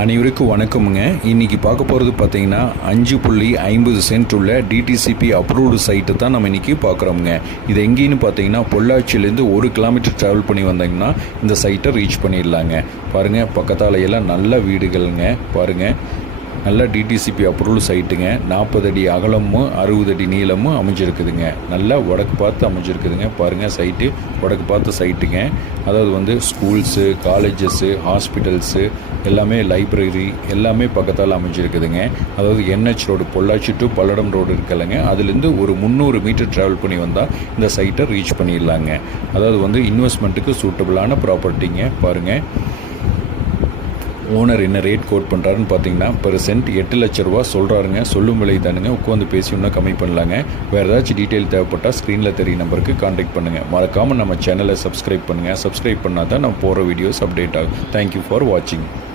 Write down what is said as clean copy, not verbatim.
அனைவருக்கும் வணக்கமுங்க. இன்றைக்கி பார்க்க போகிறது பார்த்தீங்கன்னா 5.50 சென்ட் உள்ள டிடிசிபி அப்ரூவ்டு சைட்டு தான் நம்ம இன்றைக்கி பார்க்குறோமுங்க. இது எங்கேன்னு பார்த்தீங்கன்னா பொள்ளாச்சியிலேருந்து 1 கிலோமீட்டர் ட்ராவல் பண்ணி வந்தீங்கன்னா இந்த சைட்டை ரீச் பண்ணிடலாங்க. பாருங்கள், பக்கத்தால் எல்லாம் நல்ல வீடுகளுங்க. பாருங்கள், நல்ல டிடிசிபி அப்ரூவ்டு சைட்டுங்க. 40 அடி அகலமும் 60 அடி நீளமும் அமைஞ்சிருக்குதுங்க. நல்லா வடக்கு பார்த்து அமைஞ்சிருக்குதுங்க. பாருங்கள், சைட்டு வடக்கு பார்த்து சைட்டுங்க. அதாவது ஸ்கூல்ஸு, காலேஜஸ்ஸு, ஹாஸ்பிட்டல்ஸு எல்லாமே, லைப்ரரி எல்லாமே பக்கத்தால் அமைஞ்சிருக்குதுங்க. அதாவது NH road, Pollachi to Palladam road இருக்குல்லங்க, அதுலேருந்து ஒரு 300 மீட்டர் ட்ராவல் பண்ணி வந்தால் இந்த சைட்டை ரீச் பண்ணிடலாங்க. அதாவது இன்வெஸ்ட்மெண்ட்டுக்கு சூட்டபிளான ப்ராப்பர்ட்டிங்க. பாருங்கள், ஓனர் என்ன ரேட் கோட் பண்ணுறாருன்னு பார்த்தீங்கன்னா பெர் சென்ட் 8 லட்ச ரூபா சொல்கிறாருங்க. சொல்லும் விலை தானுங்க. உட்காந்து பேசி இன்னும் கம்மி பண்ணலாங்க. வேறு ஏதாச்சும் டீட்டெயில் தேவைப்பட்டால் ஸ்க்ரீனில் தெரிய நம்பருக்கு கான்டாக்ட் பண்ணுங்கள். மறக்காமல் நம்ம சேனலை சப்ஸ்கிரைப் பண்ணுங்கள். சப்ஸ்கிரைப் பண்ணால் தான் நம்ம போகிற வீடியோஸ் அப்டேட் ஆகும். தேங்க்யூ ஃபார் வாட்சிங்.